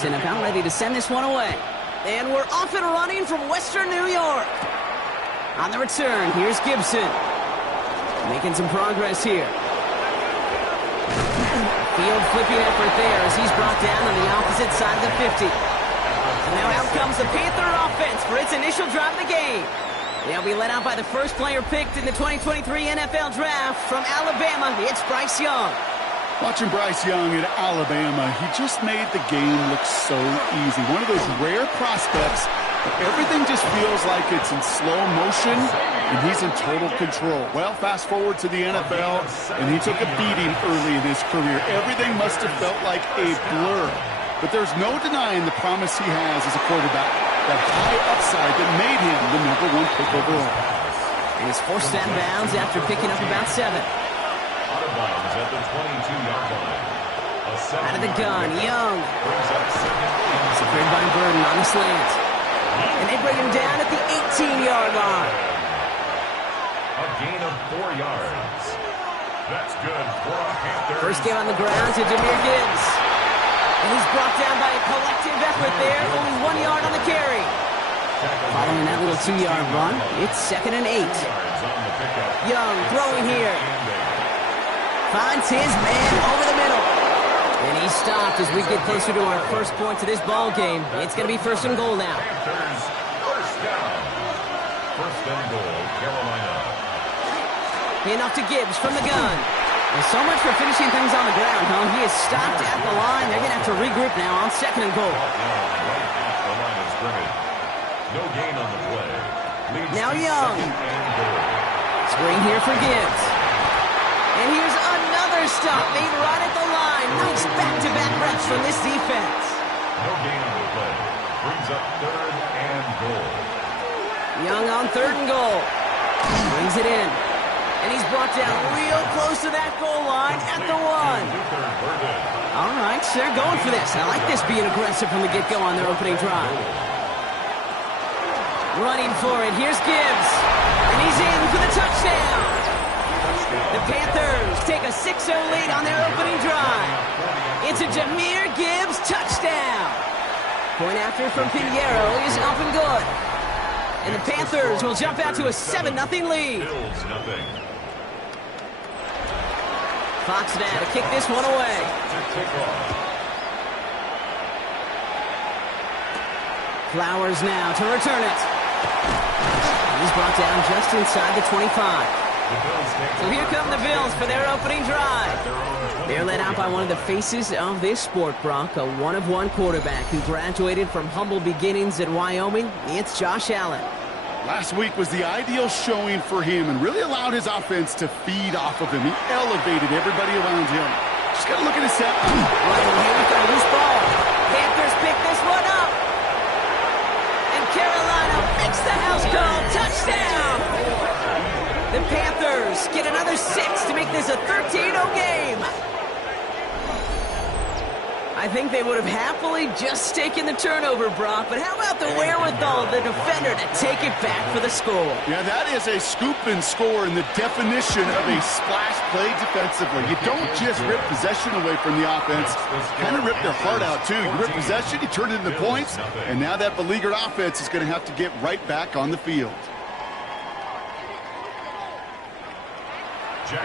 set and about ready to send this one away. And we're off and running from Western New York. On the return, here's Gibson. Making some progress here. Field flipping effort there as he's brought down on the opposite side of the 50. And now out comes the Panther offense for its initial drive of the game. They'll be led out by the first player picked in the 2023 NFL Draft from Alabama. It's Bryce Young. Watching Bryce Young at Alabama, he just made the game look so easy. One of those rare prospects where everything just feels like it's in slow motion and he's in total control. Well, fast forward to the NFL, and he took a beating early in his career. Everything must have felt like a blur. But there's no denying the promise he has as a quarterback. That high upside that made him the #1 pick overall. And he's forced out of bounds after picking up about 7. Out of bounds at the 22-yard line. Out of the gun, Young. Secured by Burden on the slant. And they bring him down at the 18-yard line. A gain of 4 yards. That's good for a Panthers. First game on the ground to Jahmyr Gibbs. And he's brought down by a collective effort there. Only 1 yard on the carry. Following that little 2-yard run, it's 2nd and 8. Young throwing here. Finds his man over the middle. And he's stopped as we get closer to our first point to this ball game. It's going to be 1st and goal now. Panthers, first down. 1st and goal, Carolina. Enough to Gibbs from the gun. And so much for finishing things on the ground, huh? He is stopped at the line. They're going to have to regroup now on 2nd and goal. Right at the line of scrimmage. No gain on the play. Leads now to Young. 2nd and goal. Screen here for Gibbs. And here's another stop made right at the line. Nice back-to-back reps from this defense. No gain on the play. Brings up 3rd and goal. Young on 3rd and goal. Brings it in. And he's brought down real close to that goal line at the 1. All right, so they're going for this. I like this being aggressive from the get-go on their opening drive. Running for it. Here's Gibbs. And he's in for the touchdown. The Panthers take a 6-0 lead on their opening drive. It's a Jahmyr Gibbs touchdown. Point after from Pinheiro is up and good. And the Panthers will jump out to a 7-0 lead. Bills nothing. Fox now to kick this one away. Flowers now to return it. He's brought down just inside the 25. So here come the Bills for their opening drive. They're led out by one of the faces of this sport, Brock, a one-of-one quarterback who graduated from humble beginnings at Wyoming. It's Josh Allen. Last week was the ideal showing for him and really allowed his offense to feed off of him. He elevated everybody around him. Just got to look at his set. Right, well, here we go. Loose ball. Panthers pick this one up. And Carolina makes the house call. Touchdown! The Panthers get another 6 to make this a 13-0 game. I think they would have happily just taken the turnover, Brock, but how about the wherewithal of the defender to take it back for the score? Yeah, that is a scoop and score in the definition of a splash play defensively. You don't just rip possession away from the offense, kind of rip their heart out, too. You rip possession, you turn it into points, and now that beleaguered offense is going to have to get right back on the field.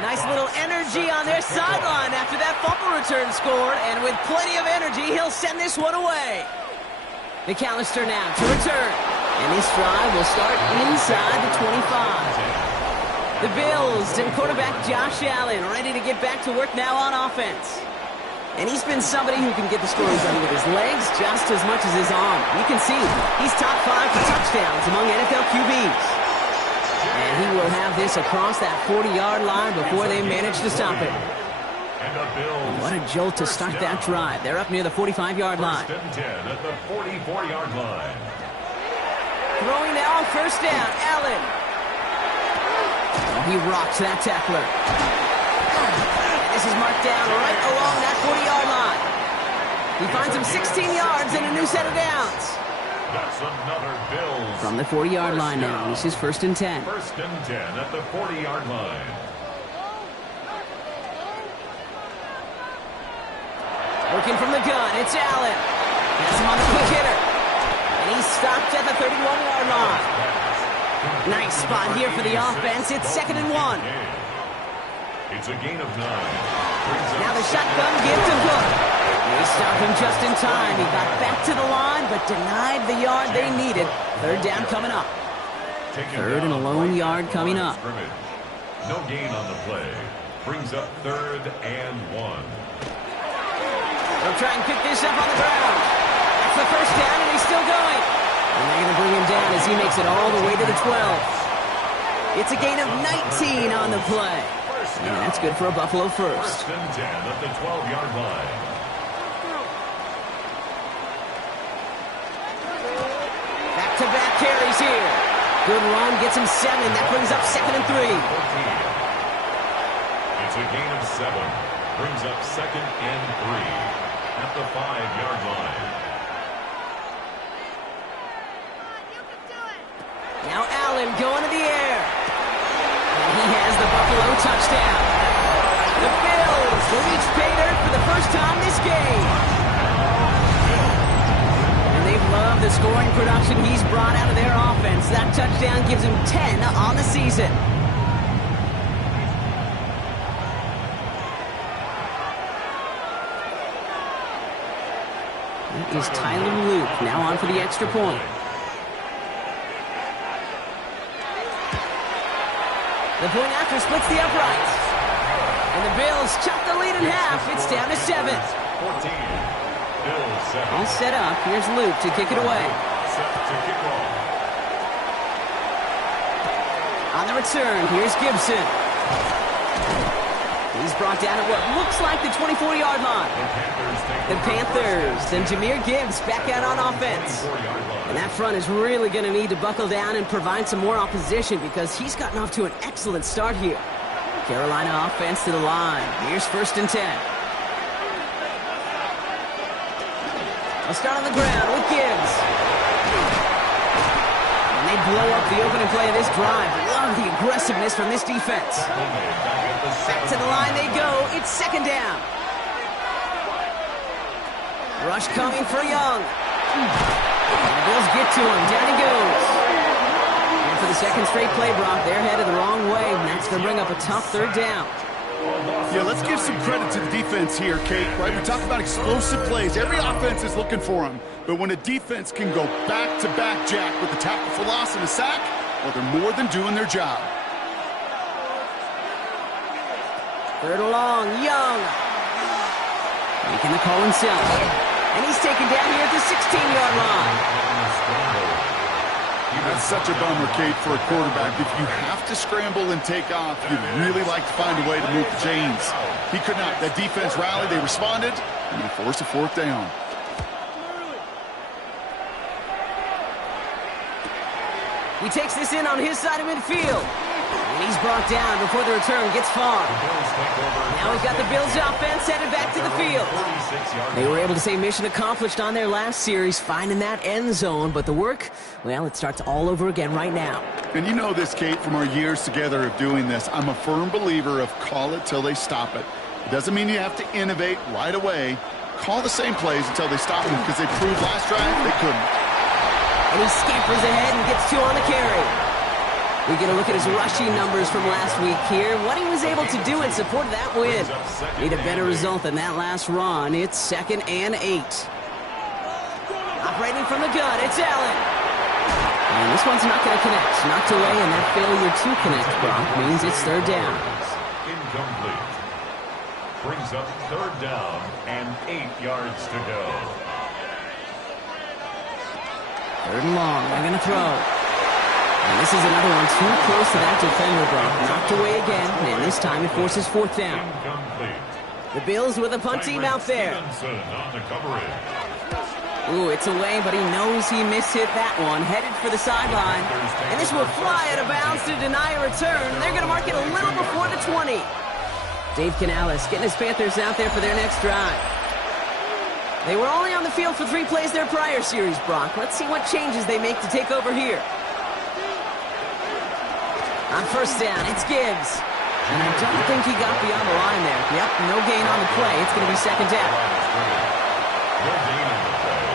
Nice little energy on their sideline after that fumble return scored, and with plenty of energy, he'll send this one away. McAllister now to return, and this drive will start inside the 25. The Bills and quarterback Josh Allen ready to get back to work now on offense. And he's been somebody who can get the scoring done with his legs just as much as his arm. You can see he's top 5 for touchdowns among NFL QBs. And he will have this across that 40-yard line before they manage to stop it. What a jolt to start that drive. They're up near the 45-yard line. 1st and 10 at the 44-yard line. Throwing now on 1st down, Allen. Oh, he rocks that tackler. This is marked down right along that 40-yard line. He finds him 16 yards and a new set of downs. That's another Bills. From the 40-yard line now, this is 1st and 10. 1st and 10 at the 40-yard line. Working from the gun, it's Allen. Has the 31-yard line. Nice spot here for the offense. It's 2nd and 1. It's a gain of 9. Now the shotgun give to Hook. They stop him just in time. He got back to the line, but denied the yard they needed. 3rd down coming up. 3rd and a lone yard coming up. No gain on the play. Brings up 3rd and 1. They'll try and pick this up on the ground. That's the 1st down, and he's still going. And they're going to bring him down as he makes it all the way to the 12. It's a gain of 19 on the play. And that's good for a Buffalo first. 1st and 10 at the 12-yard line. Back-to-back carries here. Good run, gets him 7. That brings up 2nd and 3. It's a gain of 7. Brings up 2nd and 3 at the 5-yard line. Now Allen going to the air. And he has the Buffalo touchdown. The Bills reach pay dirt for the first time this game. And they've loved the scoring production he's brought out of their offense. That touchdown gives him 10 on the season. That is Tyler Luke now on for the extra point. The point after splits the uprights. And the Bills chop the lead in half. It's down to 7. 14. Bills 7. All set up. Here's Luke to kick it away. Set to kick off. On the return, here's Gibson. He's brought down at what looks like the 24-yard line. The Panthers and Jahmyr Gibbs back out on offense. And that front is really going to need to buckle down and provide some more opposition because he's gotten off to an excellent start here. Carolina offense to the line. Here's 1st and 10. I'll start on the ground with Gibbs. And they blow up the opening play of this drive. Love the aggressiveness from this defense. Back to the line they go. It's 2nd down. Rush coming for Young. And the Bills get to him. Down he goes. And for the 2nd straight play, Brock, they're headed the wrong way. And that's going to bring up a tough 3rd down. Yeah, let's give some credit to the defense here, Kate, right? We talk about explosive plays. Every offense is looking for them. But when a defense can go back-to-back, Jack, with a tackle for loss and a sack, well, they're more than doing their job. 3rd and long, Young. Making the call himself. And he's taken down here at the 16-yard line. That's such a bummer, Kate, for a quarterback. If you have to scramble and take off, you'd really like to find a way to move the chains. He could not. That defense rallied, they responded, and they forced a 4th down. He takes this in on his side of midfield. And he's brought down before the return gets far. Now we've got the Bills offense headed back to the field. They were able to say mission accomplished on their last series, finding that end zone. But the work, well, it starts all over again right now. And you know this, Kate, from our years together of doing this. I'm a firm believer of call it till they stop it. It doesn't mean you have to innovate right away. Call the same plays until they stop them because they proved last drive they couldn't. And he scampers ahead and gets 2 on the carry. We get a look at his rushing numbers from last week here. What he was able to do in support of that win. Need a better result than that last run. It's 2nd and 8. Operating from the gun, it's Allen. And this one's not going to connect. Knocked away, and that failure to connect, Brock, means it's 3rd down. Incomplete. Brings up 3rd down and 8 yards to go. 3rd and long. They're going to throw. And this is another one too close to that defender, Brock. Knocked away again, and this time it forces 4th down. Incomplete. The Bills with a punt team out there. Stevenson on the coverage. Ooh, it's away, but he knows he mishit that one. Headed for the sideline. And this will fly out of bounds to deny a return. They're going to mark it a little before the 20. Dave Canales getting his Panthers out there for their next drive. They were only on the field for 3 plays their prior series, Brock. Let's see what changes they make to take over here. On 1st down, it's Gibbs. And I don't think he got beyond the line there. Yep, no gain on the play. It's going to be 2nd down. No gain on the play.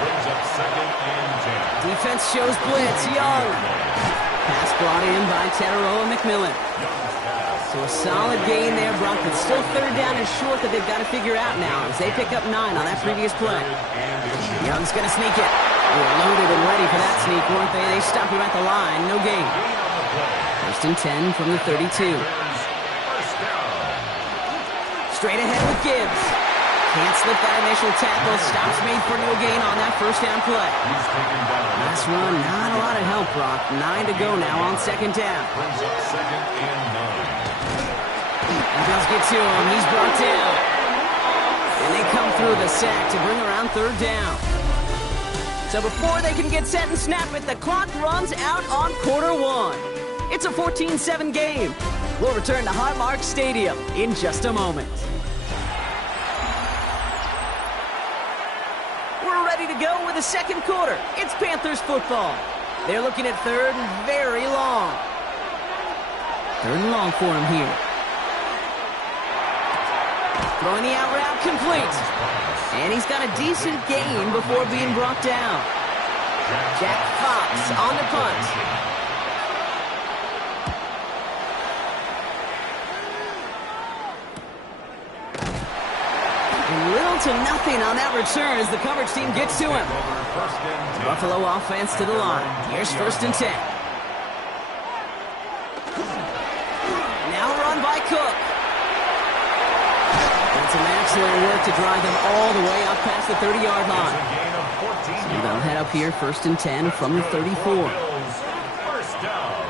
Brings up 2nd and 10. Defense shows blitz. Young. Pass brought in by Teteroa McMillan. So a solid gain there, Brock, but still third down and short that they've got to figure out now as they pick up 9 on that previous play. Young's going to sneak it. They were loaded and ready for that sneak, weren't they? They stop him at the line. No gain. First and 10 from the 32. Straight ahead with Gibbs. Can't slip that initial tackle. Stops made for no gain on that first down play. Last run, not a lot of help, Brock. 9 to go now on second down. And Bills get to him. He's brought down. And they come through the sack to bring around third down. So before they can get set and snap it, the clock runs out on quarter 1. It's a 14-7 game. We'll return to Highmark Stadium in just a moment. We're ready to go with the second quarter. It's Panthers football. They're looking at third and very long. Third and long for him here. Throwing the out route complete. And he's got a decent gain before being brought down. Jack Fox on the punt. And little to nothing on that return as the coverage team gets to him. Buffalo offense to the line. Here's first and 10. Now run by Cook. It's an excellent work to drive them all the way up past the 30-yard line. So they'll head up here first and 10 from the 34. First down.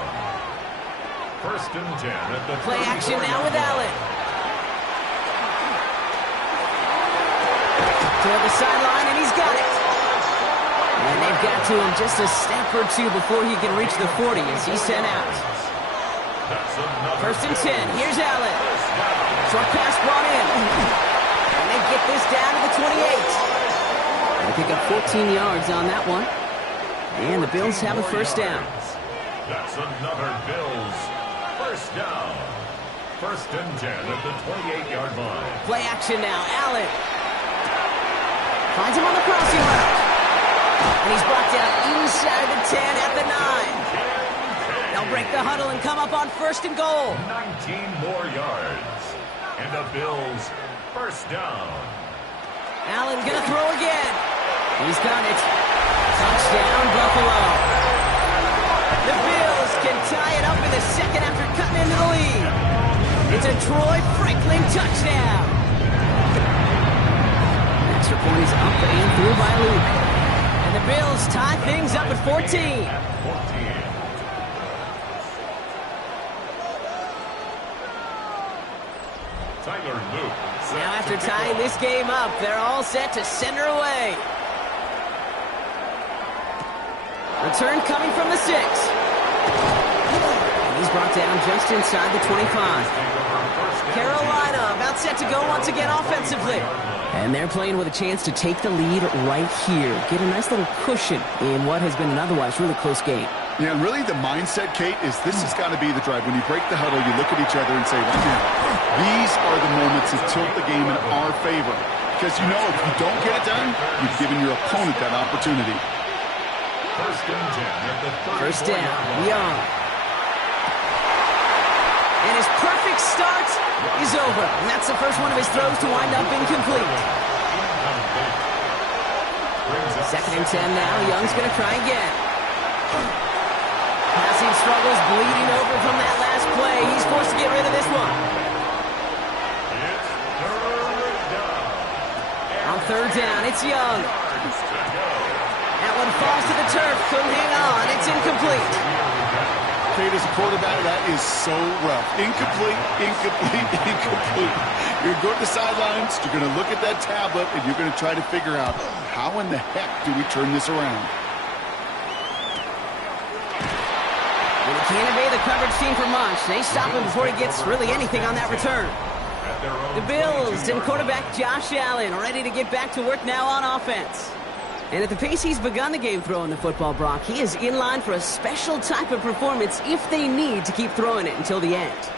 First and 10 at the play action now with Allen. Toward the sideline, and he's got it. And they've got to him just a step or two before he can reach the 40 as he's sent out. First and 10. Here's Allen. Short pass brought in. And they get this down to the 28. They pick up 14 yards on that one. And the Bills have a first down. That's another Bills first down. First and 10 at the 28-yard line. Play action now. Allen finds him on the crossing route. And he's brought down inside the 10 at the 9. They'll break the huddle and come up on first and goal. 19 more yards. And the Bills first down. Allen gonna throw again. He's got it. Touchdown, Buffalo. The Bills can tie it up in the second after cutting into the lead. It's a Troy Franklin touchdown. Extra point is up and through by Luke. And the Bills tie things up at 14. Now after tying this game up, they're all set to send her away. Return coming from the 6. And he's brought down just inside the 25. Carolina about set to go once again offensively. And they're playing with a chance to take the lead right here. Get a nice little cushion in what has been an otherwise really close game. Yeah, and really the mindset, Kate, is this has got to be the drive. When you break the huddle, you look at each other and say, well, these are the moments that tilt the game in our favor. Because you know if you don't get it done, you've given your opponent that opportunity. First and 10 at the first down, Young. And his perfect start is over. And that's the first one of his throws to wind up incomplete. Second and 10 now. Young's going to try again. Passing struggles bleeding over from that last play. He's forced to get rid of this one. On third down, it's Young. That one falls to the turf. Couldn't hang on. It's incomplete. Kate, as a quarterback, that is so rough. Incomplete, incomplete, incomplete. You're going to the sidelines, you're going to look at that tablet, and you're going to try to figure out how in the heck do we turn this around. Well, they can't evade the coverage team for much. They stop him before he gets really anything on that return. The Bills and quarterback Josh Allen ready to get back to work now on offense. And at the pace he's begun the game throwing the football, Brock, he is in line for a special type of performance if they need to keep throwing it until the end.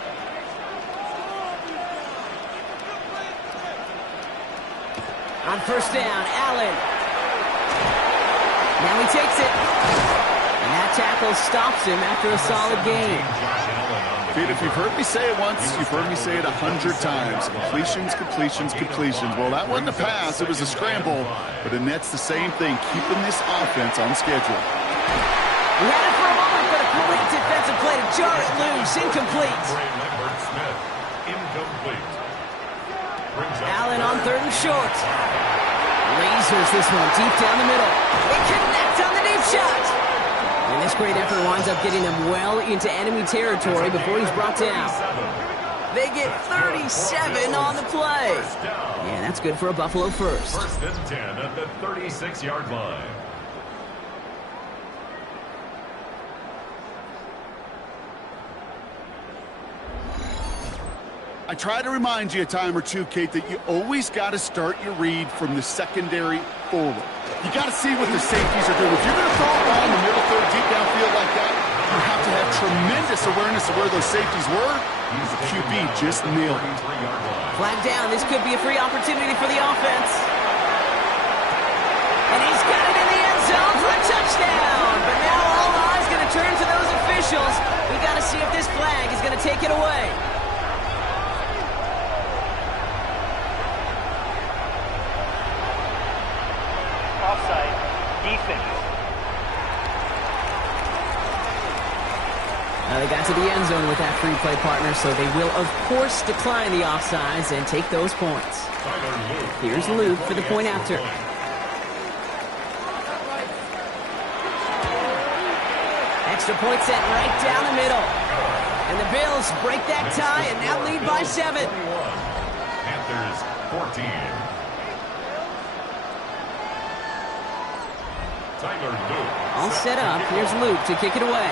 On first down, Allen. Now he takes it. And that tackle stops him after a solid gain. Pete, if you've heard me say it once, you've heard me say it 100 times. Completions, completions, completions. Well, that wasn't a pass. It was a scramble. But the net's the same thing, keeping this offense on schedule. He had it for a moment, but a quick defensive play to jar it loose. Incomplete. Allen on 3rd and short. Lasers this one deep down the middle. They connect on the deep shot. And this great effort winds up getting them well into enemy territory before he's brought down. They get 37 on the play. Yeah, that's good for a Buffalo first. 1st and 10 at the 36-yard line. I try to remind you a time or two, Kate, that you always got to start your read from the secondary forward. You got to see what the safeties are doing. If you're going to throw a ball in the middle third, deep downfield like that, you have to have tremendous awareness of where those safeties were. The QB just nailed it. Flag down. This could be a free opportunity for the offense. And he's got it in the end zone for a touchdown. But now all eyes going to turn to those officials. We got to see if this flag is going to take it away. Offside, defense. They got to the end zone with that free play partner, so they will, of course, decline the offsides and take those points. Here's Luke for the point after. Extra point set right down the middle. And the Bills break that tie and now lead by 7. Panthers 14. All set up. Here's Luke to kick it away.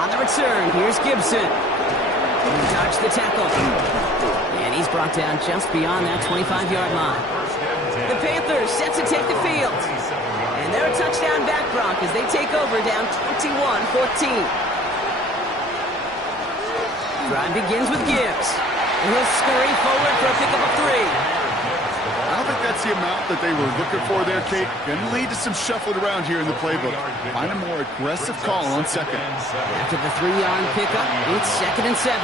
On the return, here's Gibson. He dodged the tackle. And he's brought down just beyond that 25-yard line. The Panthers set to take the field. And they're a touchdown back, Brock, as they take over down 21-14. Drive begins with Gibbs. And he'll scurry forward for a pickup of 3. I don't think that's the amount that they were looking for there, Kate. Going to lead to some shuffling around here in the playbook. Find a more aggressive call on second. After the 3-yard pickup, it's 2nd and 7.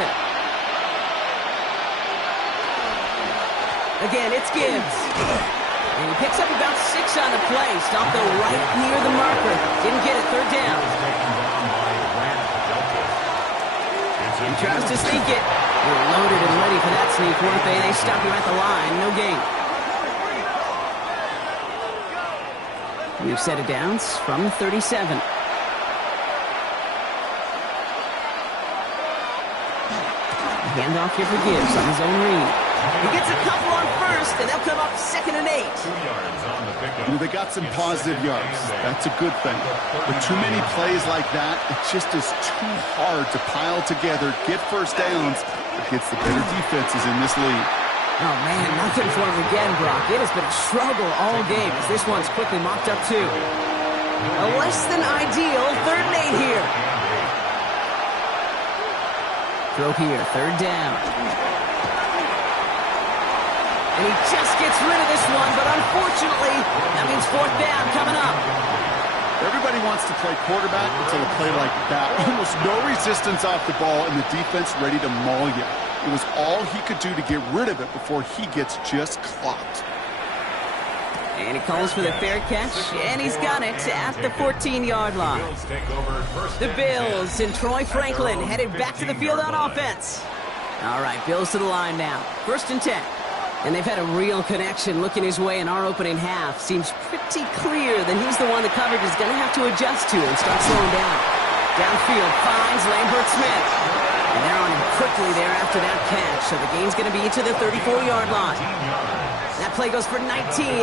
Again, it's Gibbs. And he picks up about 6 on the play. Stopped though right near the marker. Didn't get it, 3rd down. He tries to sneak it. They're loaded and ready for that sneak, weren't they? They stop him at the line. No gain. New set of downs from 37. Handoff here for Gibbs on his own read. He gets a couple on first, and they'll come up 2nd and 8. 2 yards on the pickup. They got some positive yards. That's a good thing. But too many plays like that, it just is too hard to pile together, get first downs against the better defenses in this league. Oh, man, nothing for him again, Brock. It has been a struggle all game as this one's quickly mopped up, too. A less than ideal 3rd and 8 here. Throw here, 3rd down. And he just gets rid of this one, but unfortunately, that means 4th down coming up. Everybody wants to play quarterback until a play like that. Almost no resistance off the ball and the defense ready to maul you. It was all he could do to get rid of it before he gets just clocked. And he calls for the fair catch, and he's got it at the 14-yard line. The Bills and Troy Franklin headed back to the field on offense. All right, Bills to the line now. 1st and 10. And they've had a real connection looking his way in our opening half. Seems pretty clear that he's the one the coverage is going to have to adjust to and start slowing down. Downfield finds Lambert-Smith. And they're on him quickly there after that catch. So the game's going to be to the 34-yard line. That play goes for 19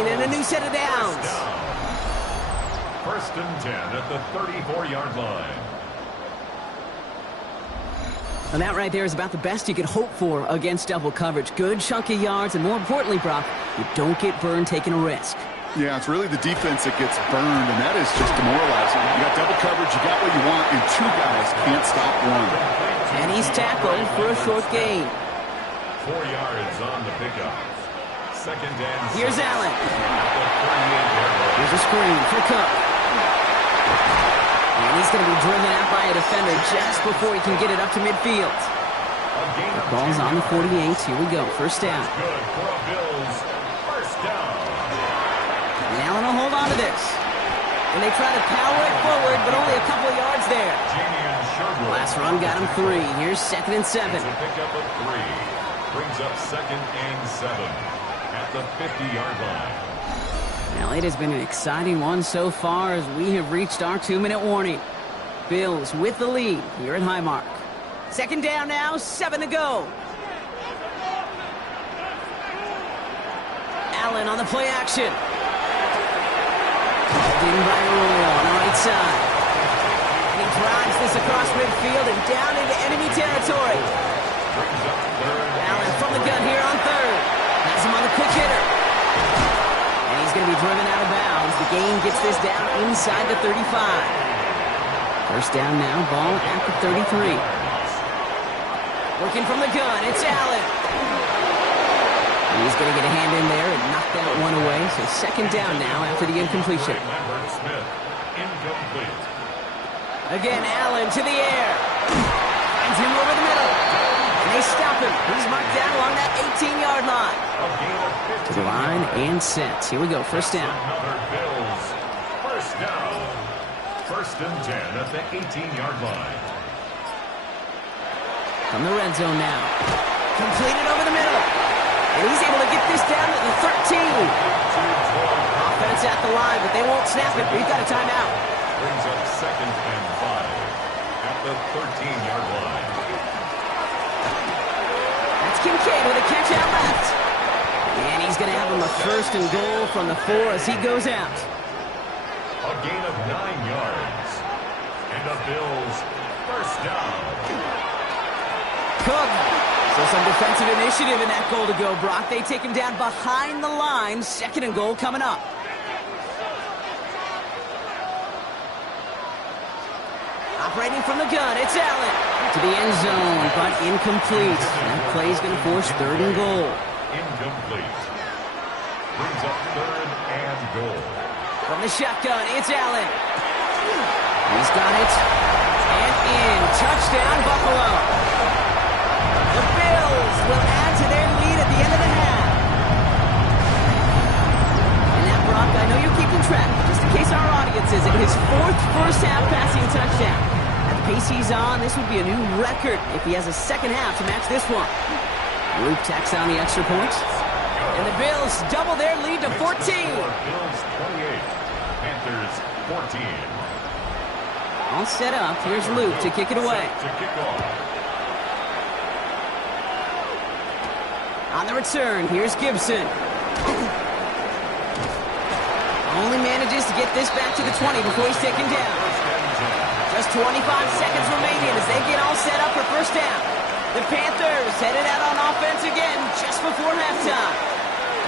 and a new set of downs. 1st and 10 at the 34-yard line. And that right there is about the best you could hope for against double coverage. Good chunky yards, and more importantly, Brock, you don't get burned taking a risk. Yeah, it's really the defense that gets burned, and that is just demoralizing. You got double coverage, you got what you want, and 2 guys can't stop one. And he's tackled for a short gain. 4 yards on the pickup. second and Here's 6. Allen. At the 38-yard line. Here's a screen for Cook. And he's going to be driven out by a defender just before he can get it up to midfield. A gain of Ball's 10 on the yards. 48. Here we go. First down. Good for a Bills first down. And Allen will hold on to this. And they try to power it forward, but only a couple of yards there. Jamian Sherwood. Last run got him 3. Here's second and 7. It's a pickup of 3. Brings up second and 7 at the 50-yard line. Well, it has been an exciting one so far as we have reached our 2-minute warning. Bills with the lead here at Highmark. Second down now, 7 to go. Allen on the play action. Called in by Arroyo on the right side. And he drives this across midfield and down into enemy territory. Brings up third. Allen from the gun here on third. Has him on the quick hitter. And he's going to be driven out of bounds. The gain gets this down inside the 35. First down now, ball at the 33. Working from the gun, it's Allen. He's going to get a hand in there and knock that one away. So second down now after the incompletion. Lambert Smith, incomplete. Again, Allen to the air. Finds him over the middle. And they stop him. He's marked down along that 18-yard line. A gain of 15. To the line and set. Here we go, first down. Another Bills first down. First and 10 at the 18-yard line. From the red zone now. Completed over the middle. And he's able to get this down to the 13. Offense at the line, but they won't snap it. We've got a timeout. Brings up second and 5 at the 13-yard line. That's Kincaid with a catch out left. And he's going to have him a first and goal from the 4 as he goes out. A gain of 9 yards. And the Bills first down. Cook. So some defensive initiative in that goal to go, Brock. They take him down behind the line. Second and goal coming up. Operating from the gun, it's Allen. To the end zone, but incomplete. That play's going to force third and goal. Incomplete. Brings up third and goal. From the shotgun, it's Allen. He's got it. And in. Touchdown, Buffalo. The Bills will add to their lead at the end of the half. And now, Brock, I know you're keeping track, just in case our audience isn't. His 4th first-half passing touchdown. At the pace he's on, this would be a new record if he has a second half to match this one. Luke tacks on the extra points. And the Bills double their lead to 14. Bills 28, Panthers 14. All set up. Here's Luke to kick it away. To kick off. On the return, here's Gibson. Only manages to get this back to the 20 before he's taken down. Just 25 seconds remaining as they get all set up for first down. The Panthers headed out on offense again just before halftime.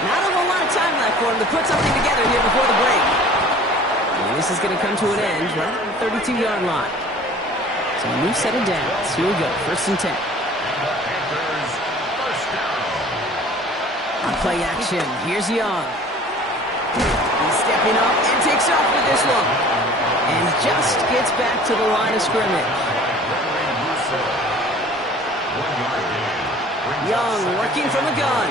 Not a whole lot of time left for them to put something together here before the break. And this is going to come to an end right at the 32-yard line. So a new set of downs. Here we go, first and 10. Panthers first down. On play action, here's Young. He's stepping up and takes off with this one. And just gets back to the line of scrimmage. Young working from the gun.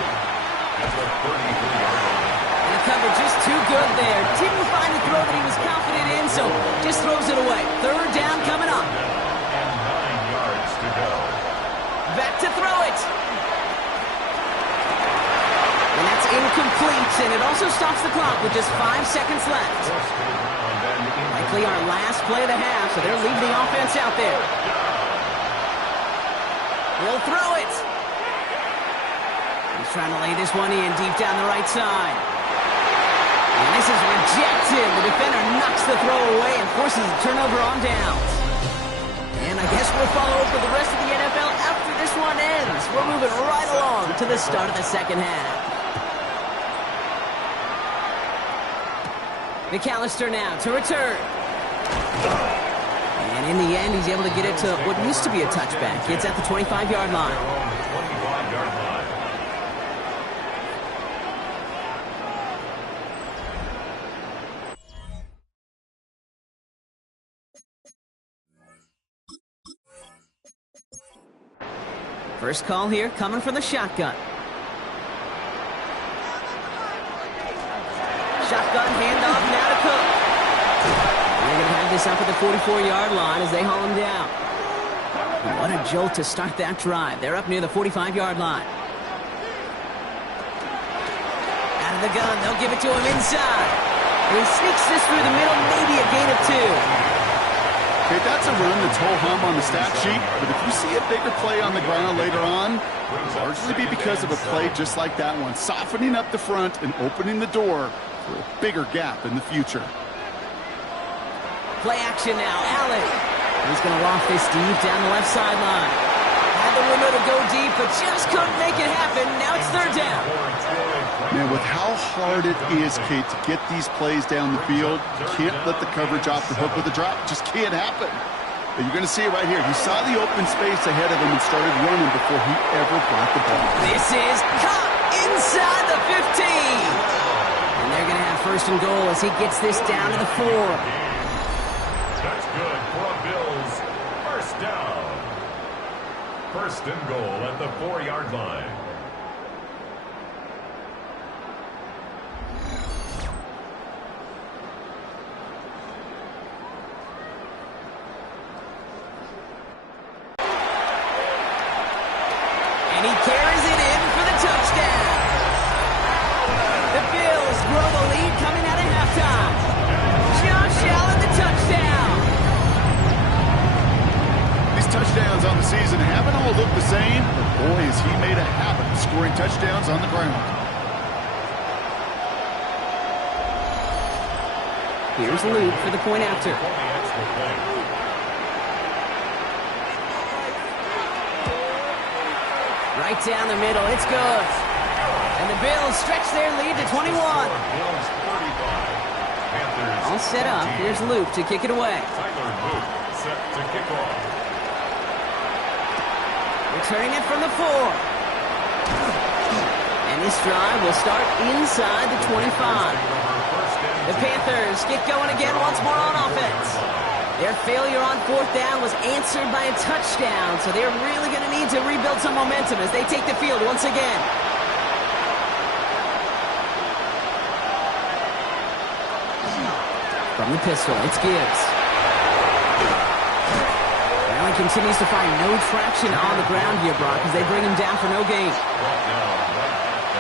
And the cover just too good there. Didn't find the throw that he was confident in, so just throws it away. Third down coming up. And 9 yards to go. Back to throw it. And that's incomplete, and it also stops the clock with just 5 seconds left. Likely our last play of the half, so they're leaving the offense out there. He'll throw it. He's trying to lay this one in deep down the right side. And this is rejected. The defender knocks the throw away and forces a turnover on downs. And I guess we'll follow up with the rest of the NFL after this one ends. We're moving right along to the start of the second half. McAllister now to return. And in the end, he's able to get it to what used to be a touchback. It's at the 25-yard line. First call here coming from the shotgun. Shotgun handoff now to Cook. They're going to have this up at the 44-yard line as they haul him down. What a jolt to start that drive. They're up near the 45-yard line. Out of the gun, they'll give it to him inside. And he sneaks this through the middle, maybe a gain of 2. Okay, that's a run that's ho-hum on the stat sheet, but if you see a bigger play on the ground later on, it'll largely be because of a play just like that one, softening up the front and opening the door for a bigger gap in the future. Play action now, Allen. He's going to loft this deep down the left sideline. Had the window to go deep, but just couldn't make it happen. Now it's third down. Man, with how hard it is, Kate, to get these plays down the field, you can't let the coverage off the hook with a drop. It just can't happen. But you're going to see it right here. He saw the open space ahead of him and started running before he ever brought the ball. This is caught inside the 15. And they're going to have first and goal as he gets this down to the 4. That's good for a Bills first down. First and goal at the 4-yard line. And he carries it in for the touchdown. The Bills grow the lead coming out of halftime. Josh Allen, the touchdown. These touchdowns on the season haven't all looked the same, but boy, has he made a habit of scoring touchdowns on the ground. Here's Luke for the point after. Right down the middle, it's good. And the Bills stretch their lead to 21. All set up, here's Luke to kick it away. Set to kick off. Returning it from the 4. And this drive will start inside the 25. The Panthers get going again once more on offense. Their failure on fourth down was answered by a touchdown, so they're really going to need to rebuild some momentum as they take the field once again. From the pistol, it's Gibbs. Allen continues to find no traction on the ground here, Brock, as they bring him down for no gain.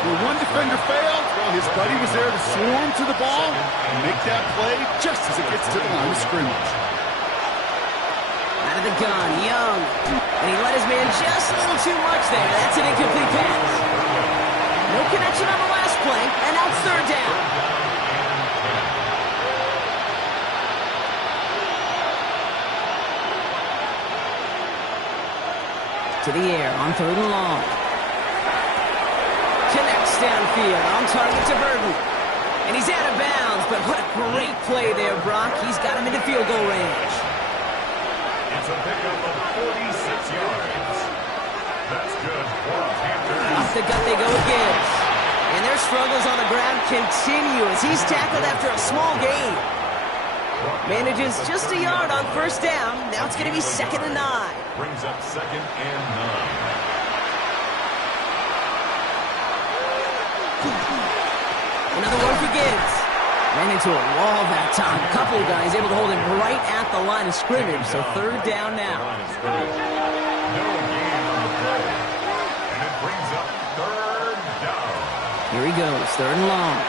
When one defender failed, well, his buddy was there to swarm to the ball and make that play just as it gets to the line of scrimmage. Out of the gun, Young. And he let his man just a little too much there. That's an incomplete pass. No connection on the last play, and now it's third down. To the air on third and long. Connects downfield on target to Burton. And he's out of bounds, but what a great play there, Brock. He's got him into field goal range. It's a pickup of 46 yards. That's good for Panthers. Off the gut they go with Gibbs. And their struggles on the ground continue as he's tackled after a small gain. Manages just a yard on first down. Now it's going to be 2nd and 9. Brings up 2nd and 9. Another one for Gibbs. Ran into a wall that time. A couple of guys able to hold him right at the line of scrimmage. So third down now. No gain on the play. And it brings up third down. Here he goes, third and long.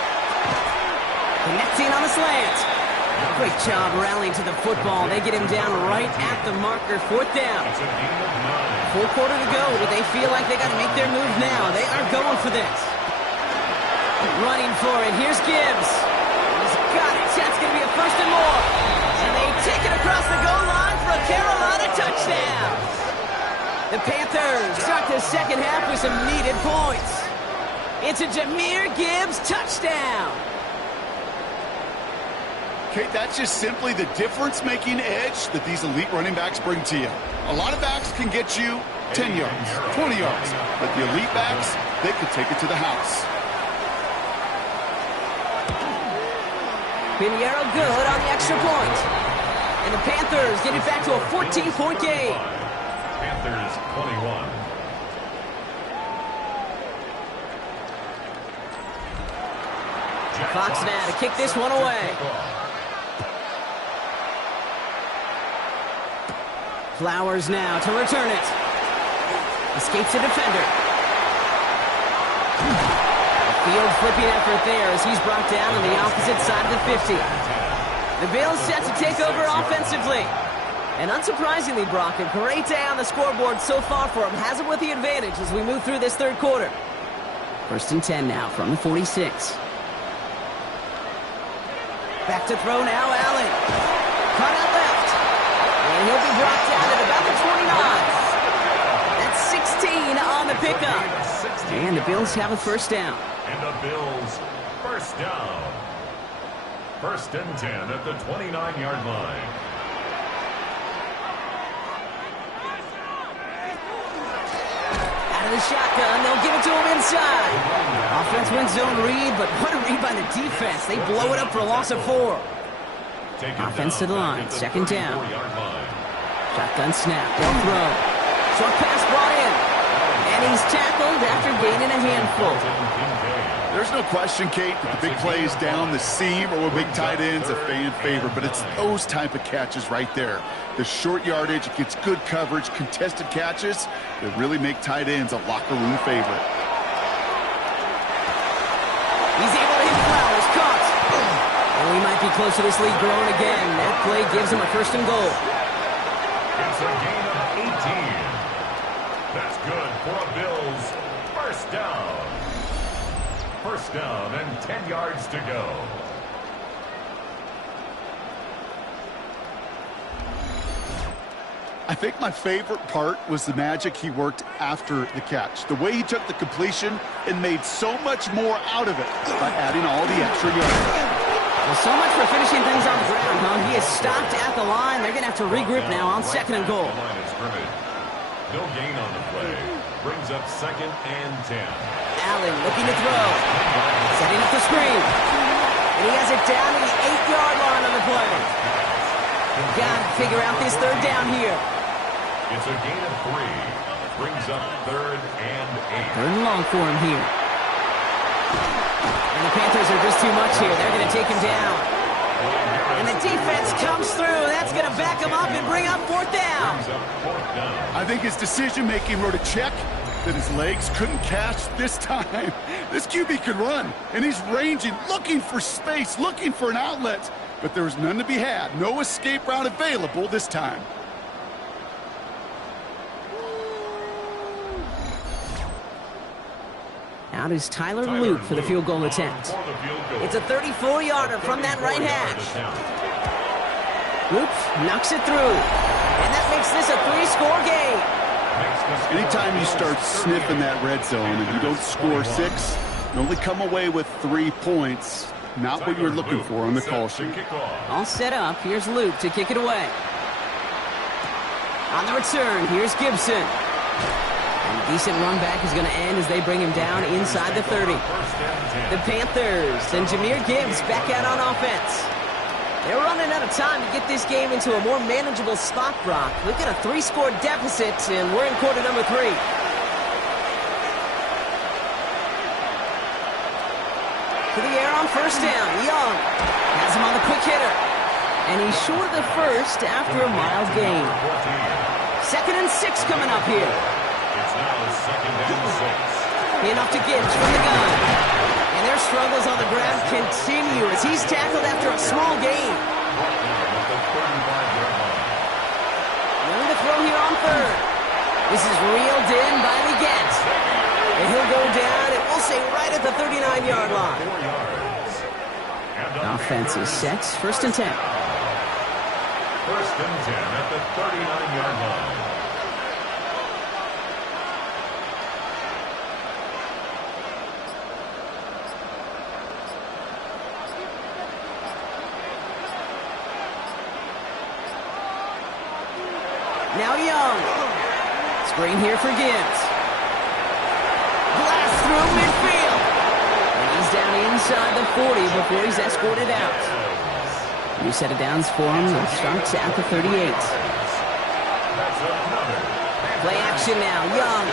Connecting on the slant. Great job rallying to the football. They get him down right at the marker, fourth down. It's a gain of 9. Full quarter to go. Do they feel like they got to make their move now? They are going for this. Running for it. Here's Gibbs. He's got it. That's going to be a first and more. And they take it across the goal line for a Carolina touchdown. The Panthers start the second half with some needed points. It's a Jahmyr Gibbs touchdown. Kate, that's just simply the difference-making edge that these elite running backs bring to you. A lot of backs can get you 10 yards, 20 yards, but the elite backs, they can take it to the house. Pinheiro good on the extra point. And the Panthers get it back to a 14-point game. Panthers 21. Fox now to kick this one away. Flowers now to return it. Escapes a defender. A field flipping effort there as he's brought down on the opposite side of the 50. The Bills set to take over offensively. And unsurprisingly, Brock, a great day on the scoreboard so far for him. Has it with the advantage as we move through this third quarter. 1st and 10 now from the 46. Back to throw now, Allen. Caught out left. And he'll be brought down at about the 29. That's 16 on the pickup. And the Bills have a first down. And the Bills first down. 1st and 10 at the 29-yard line. Out of the shotgun, they'll give it to him inside. Offense wins zone read, but what a read by the defense. They blow it up for a loss of 4. Offense to the line, 2nd down. Shotgun snap, they'll throw. Short pass brought in. And he's tackled after gaining a handful. There's no question, Kate, that the big plays down the seam or with big tight ends a fan favorite, but it's those type of catches right there. The short yardage, it gets good coverage, contested catches that really make tight ends a locker room favorite. He's able to hit Flowers, caught. And we might be close to this lead growing again. That play gives him a 1st and goal. It's a gain of 18. That's good for a Bills first down. 1st down and 10 yards to go. I think my favorite part was the magic he worked after the catch. The way he took the completion and made so much more out of it by adding all the extra yards. Well, so much for finishing things on the ground, huh? He is stopped at the line. They're going to have to regroup now on 2nd and goal. No gain on the play. Brings up 2nd and 10. Allen looking to throw. Setting up the screen. And he has it down to the 8-yard line on the play. Got to figure out this 3rd down here. It's a gain of 3. Brings up 3rd and 8. 3rd and long for him here. And the Panthers are just too much here. They're going to take him down. And the defense comes through. That's going to back him up and bring up 4th down. I think his decision-making wrote a check that his legs couldn't catch this time. This QB could run, and he's ranging, looking for space, looking for an outlet. But there was none to be had. No escape route available this time. Out is Tyler Luke for the field goal attempt. It's a 34-yarder from that right hash. Luke knocks it through. And that makes this a 3-score game. Anytime you start sniffing that red zone and you don't score 6, you only come away with 3 points. Not what you're looking for on the call sheet. All set up. Here's Luke to kick it away. On the return, here's Gibson. And a decent run back is going to end as they bring him down inside the 30. The Panthers and Jahmyr Gibbs back out on offense. They're running out of time to get this game into a more manageable spot, Brock. We've got a 3-score deficit, and we're in quarter number 3. To the air on 1st down. Young has him on the quick hitter. And he's short of the first after a mild gain. 2nd and 6 coming up here. It's now 2nd and 6. Enough to Gibbs from the gun. And their struggles on the ground continue as he's tackled after a small gain. Willing to throw here on 3rd. This is reeled in by Leggett. And he'll go down, and we'll say right at the 39-yard line. Offense is set. 1st and 10. 1st and 10 at the 39-yard line. Now Young. Screen here for Gibbs. Blast through midfield. And he's down inside the 40 before he's escorted out. New set of downs for him. It starts at the 38. Play action now. Young.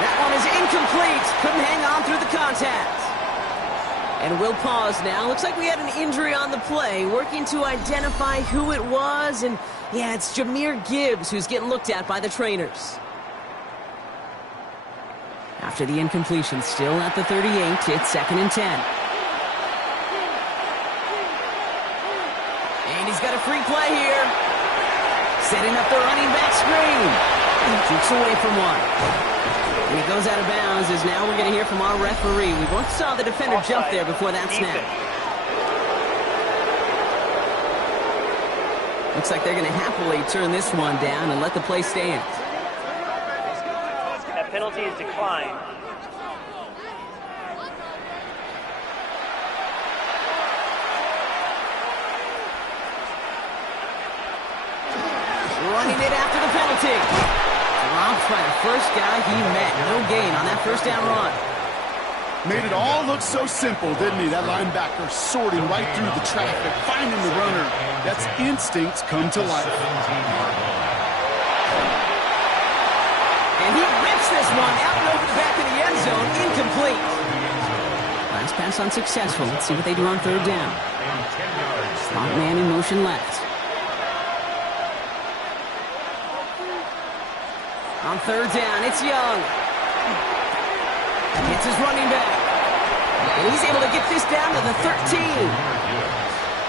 That one is in incomplete. Couldn't hang on through the contact. And we'll pause now. Looks like we had an injury on the play. Working to identify who it was. And, yeah, it's Jahmyr Gibbs who's getting looked at by the trainers. After the incompletion, still at the 38, it's 2nd and 10. And he's got a free play here. Setting up the running back screen. He keeps away from one. And he goes out of bounds as now we're going to hear from our referee. We both saw the defender jump there before that snap. Looks like they're going to happily turn this one down and let the play stand. That penalty is declined. Running it after the penalty. Dropped by the first guy he met. No gain on that first down run. Made it all look so simple, didn't he? That linebacker sorting right through the traffic, finding the runner. That's instincts come to life. And he rips this one out and over the back of the end zone. Incomplete. Last pass unsuccessful. Let's see what they do on 3rd down. Slot man in motion left. On 3rd down, it's Young. It's his running back. And he's able to get this down to the 13.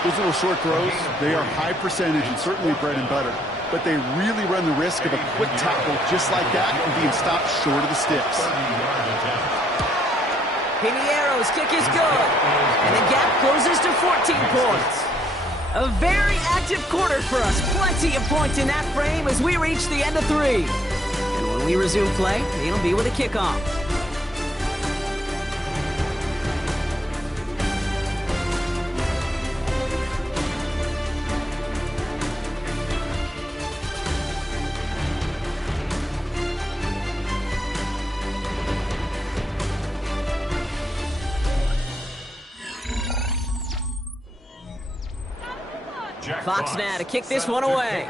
Those little short throws, they are high percentage and certainly bread and butter. But they really run the risk of a quick tackle just like that and being stopped short of the sticks. Pinheiro's kick is good. And the gap closes to 14 points. A very active quarter for us. Plenty of points in that frame as we reach the end of 3. And when we resume play, it'll be with a kickoff. Fox now to kick this one away.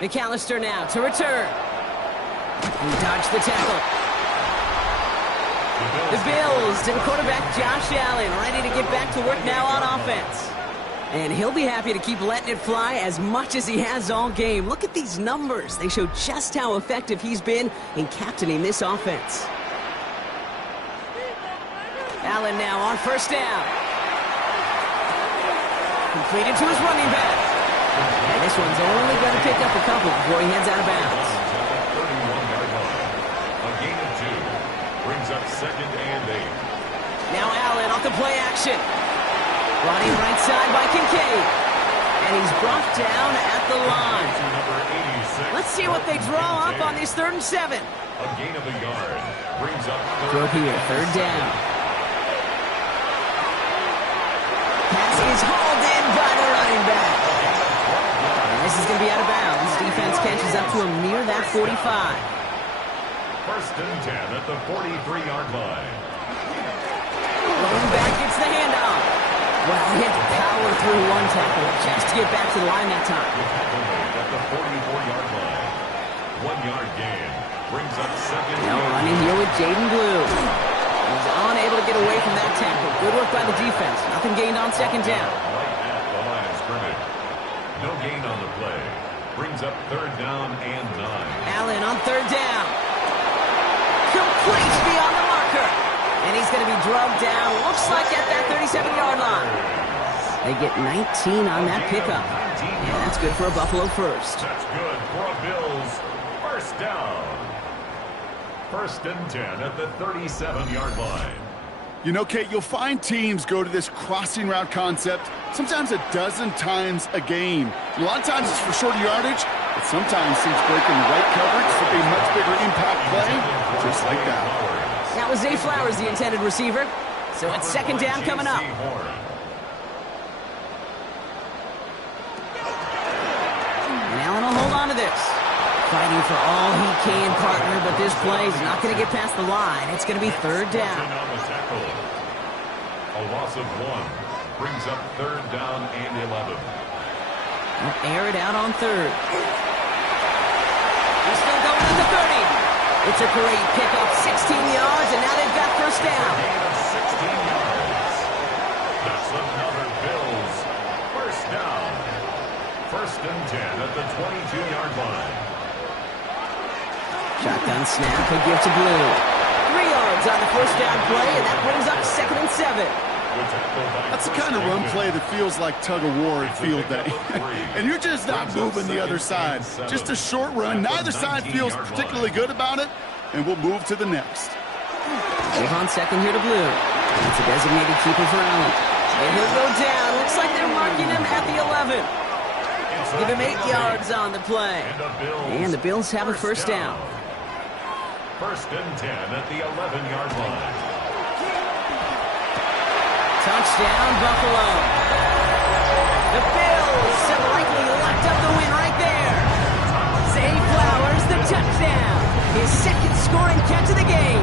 McAllister now to return. He dodged the tackle. The Bills and quarterback Josh Allen ready to get back to work now on offense. And he'll be happy to keep letting it fly as much as he has all game. Look at these numbers. They show just how effective he's been in captaining this offense. Allen now on 1st down. Completed to his running back. And this one's only going to pick up a couple before he heads out of bounds. A gain of 2 brings up 2nd and 8. Now Allen off the play action. Running right side by Kincaid. And he's brought down at the line. Let's see what they draw up on this 3rd and 7. A gain of a yard brings up Throw here, 3rd down. Pass is hauled in by the running back. And this is going to be out of bounds. Defense catches up to him near that 45. 1st and 10 at the 43-yard line. Running back gets the handoff. Well, he had to power through one tackle just to get back to the line that time. At the 44-yard line. 1-yard gain brings up 2nd. Now running here with Jaden Blue. He's unable to get away from that tackle. Good work by the defense. Nothing gained on 2nd down. Right at the line of scrimmage. No gain on the play. Brings up 3rd down and 9. Allen on 3rd down. Complete beyond the marker. And he's going to be drugged down. Looks like at that 37-yard line. They get 19 on that pickup. And that's good for a Buffalo first. That's good for a Bills 1st down. 1st and 10 at the 37-yard line. You know, Kate, you'll find teams go to this crossing route concept sometimes a dozen times a game. A lot of times it's for shorter yardage, but sometimes teams breaking the right coverage for a much bigger impact play, just like that. That was Zay Flowers, the intended receiver. So it's 2nd down coming up. And Allen will hold on to this. Fighting for all he can, partner, but this play is not going to get past the line. It's going to be 3rd down. A loss of 1 brings up 3rd down and 11. We'll air it out on 3rd. It's a great pickup, 16 yards, and now they've got first down. Gain of 16 yards. That's another Bills first down. First and 10 at the 22-yard line. Shotgun snap, he'll give to Blue. 3 yards on the first down play, and that brings up 2nd and 7. That's the kind of run play that feels like tug-of-war at field day. And you're just not moving the other side. Just a short run. Neither side feels particularly good about it, and we'll move to the next. Give on second here to Blue. It's a designated keeper for Allen. And he'll go down. Looks like they're marking him at the 11. Give him 8 yards on the play. And the Bills have a first down. First and 10 at the 11-yard line. Touchdown, Buffalo. The Bills have likely locked up the win right there. Zay Flowers, the touchdown. His 2nd scoring catch of the game.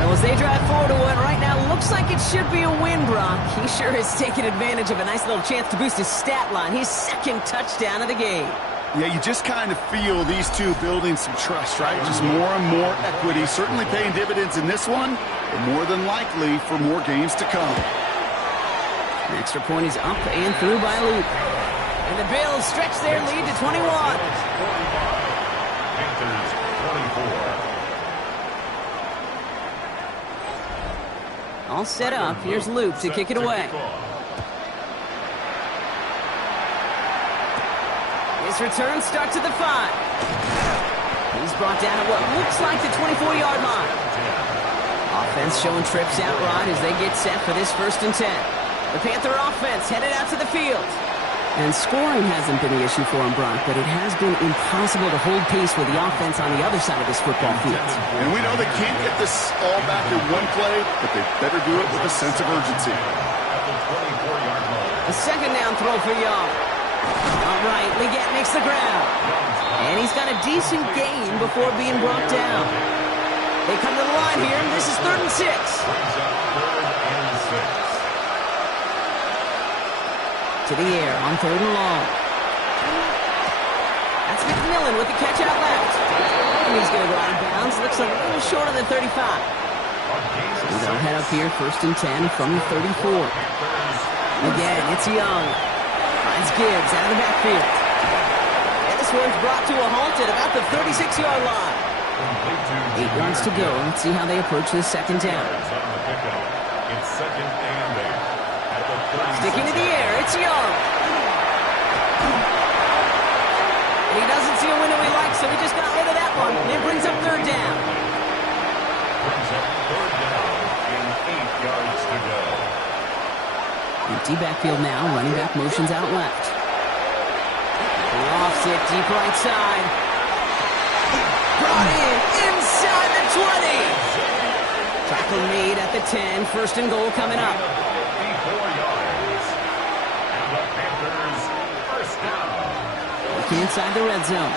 Well, as they drive forward to one right now, looks like it should be a win, Brock. He sure has taken advantage of a nice little chance to boost his stat line. His 2nd touchdown of the game. Yeah, you just kind of feel these two building some trust, right? Just more and more equity. Certainly paying dividends in this one, but more than likely for more games to come. An extra point is up and through by Luke. And the Bills stretch their lead to 21. Panthers 24. All set up. Here's Luke to kick it away. His return starts at the 5. He's brought down at what looks like the 24-yard line. Offense showing trips out right as they get set for this 1st and 10. The Panther offense headed out to the field. And scoring hasn't been the issue for him, Brock, but it has been impossible to hold pace with the offense on the other side of this football field. And we know they can't get this all back in one play, but they better do it with a sense of urgency. At the 24-yard line. A 2nd down throw for Young. All right, Leggett makes the ground. And he's got a decent gain before being brought down. They come to the line here, and this is 3rd and 6. Brings up 3rd and 6. To the air on 3rd and long. That's McMillan with the catch out left. And he's going to go out of bounds. Looks a little short of the 35. So they'll head up here, 1st and 10 from the 34. Again, it's Young. Finds Gibbs out of the backfield. And this one's brought to a halt at about the 36-yard line. 8 yards to go. Let's see how they approach this 2nd down. It's 2nd and 8. At the 36. Sticking to the air, it's Young. And he doesn't see a window he likes, so he just got rid of that one. It brings up 3rd down. Brings up 3rd down and 8 yards to go. Empty backfield now. Running back motions out left. Lofts it deep right side. Brought in inside the 20. Tackle made at the 10. 1st and goal coming up. 54 yards. And the Panthers first down. Looking inside the red zone.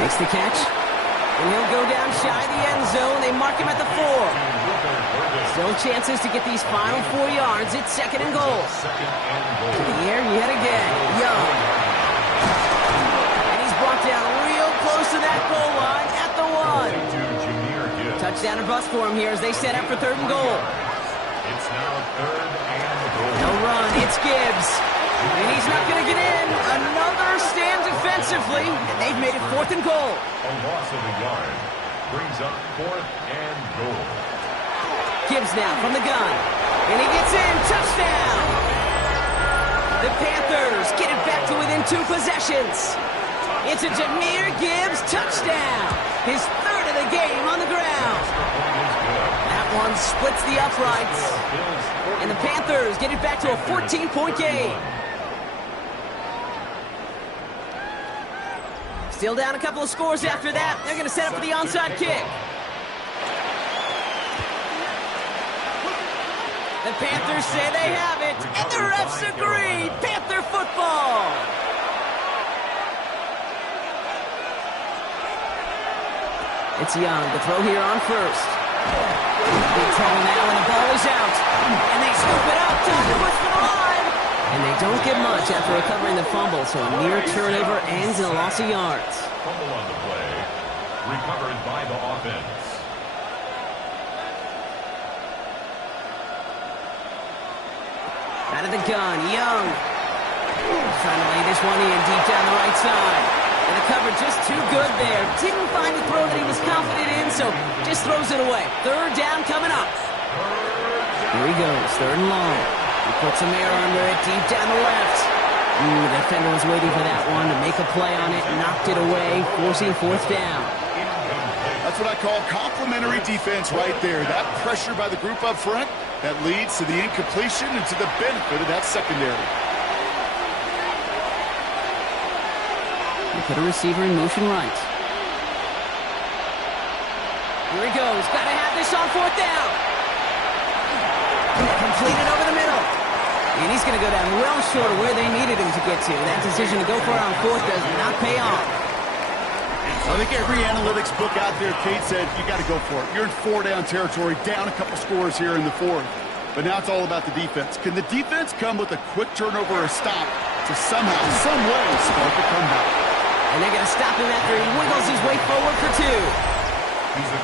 Makes the catch. And he'll go down shy of the end zone. They mark him at the 4. Still chances to get these final 4 yards. It's 2nd and goal. To the air yet again. Young. And he's brought down real close to that goal line at the 1. Touchdown or bust for him here as they set up for 3rd and goal. It's now 3rd and goal. No run. It's Gibbs. And he's not going to get in. Another stand defensively. And they've made it 4th and goal. A loss of a yard brings up 4th and goal. Gibbs now from the gun. And he gets in. Touchdown. The Panthers get it back to within 2 possessions. It's a Jahmyr Gibbs touchdown. His 3rd of the game on the ground. That one splits the uprights. And the Panthers get it back to a 14-point game. Still down a couple of scores after that. They're going to set up for the onside kick. The Panthers say they have it, and the refs agree. Panther football. It's Young, the throw here on 1st. Big trouble now, and the ball is out. And they scoop it up, time to push for the line. And they don't get much after recovering the fumble, so a near turnover ends in a loss of yards. Fumble on the play. Recovered by the offense. Out of the gun, Young. Trying to lay this one in deep down the right side. And the cover just too good there. Didn't find a throw that he was confident in, so just throws it away. Third down coming up. Here he goes, third and long. He puts some air under it, deep down the left. The defender was waiting for that one to make a play on it, knocked it away, forcing fourth down. That's what I call complimentary defense right there. That pressure by the group up front, that leads to the incompletion and to the benefit of that secondary. They put a receiver in motion right. Here he goes. Got to have this on fourth down. Completed over the middle. And he's going to go down well short of where they needed him to get to. That decision to go for it on fourth does not pay off. I think every analytics book out there, Kate, said you got to go for it. You're in four-down territory, down a couple scores here in the fourth. But now it's all about the defense. Can the defense come with a quick turnover or a stop to somehow, some way, spark a comeback? And they're going to stop him after he wiggles his way forward for two.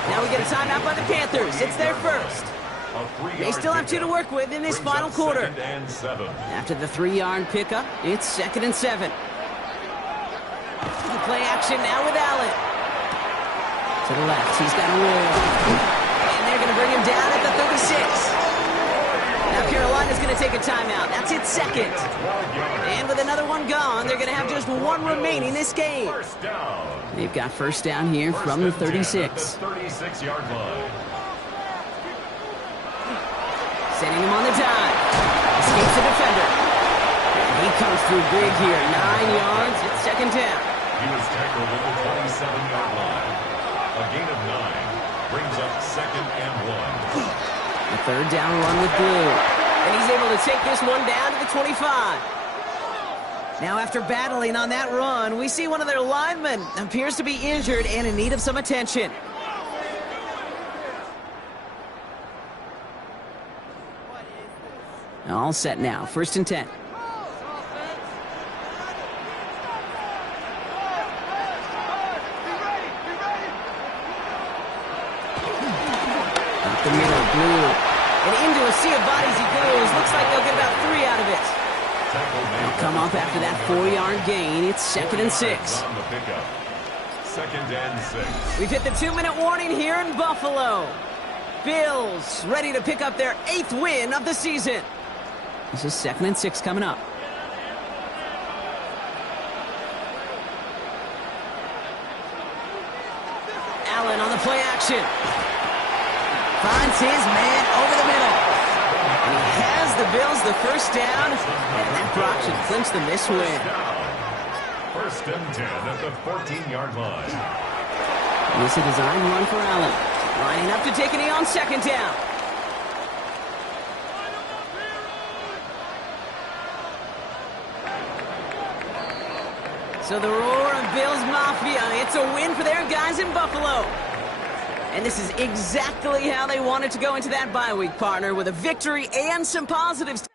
Now we get a timeout by the Panthers. It's their first. They still have two to work with in this final quarter. After the 3-yard pickup, it's 2nd and 7. Play action now with Allen. To the left, he's got a roll. And they're going to bring him down at the 36. Now Carolina's going to take a timeout. That's its second. And with another one gone, they're going to have just one remaining this game. They've got first down here from the 36. 36-yard line. Sending him on the dive. Escapes the defender. And he comes through big here. 9 yards. It's second down. He was tackled at the 27-yard line. A gain of 9 brings up 2nd and 1. The third down run with Blue. And he's able to take this one down to the 25. Now after battling on that run, we see one of their linemen appears to be injured and in need of some attention. All set now. 1st and 10. Up the middle, Blue. And into a sea of bodies he goes. Looks like they'll get about 3 out of it. They'll come up after that 4-yard gain. It's 2nd and 6. 2nd and 6. We've hit the 2-minute warning here in Buffalo. Bills ready to pick up their 8th win of the season. This is 2nd and 6 coming up. Allen on the play action. Finds his man over the middle. And he has the Bills the first down. And that block should clinch them this win. 1st and 10 at the 14-yard line. This is a design run for Allen. Lining up to take a knee on 2nd down. So the roar of Bills Mafia, it's a win for their guys in Buffalo. And this is exactly how they wanted to go into that bye week, partner, with a victory and some positives.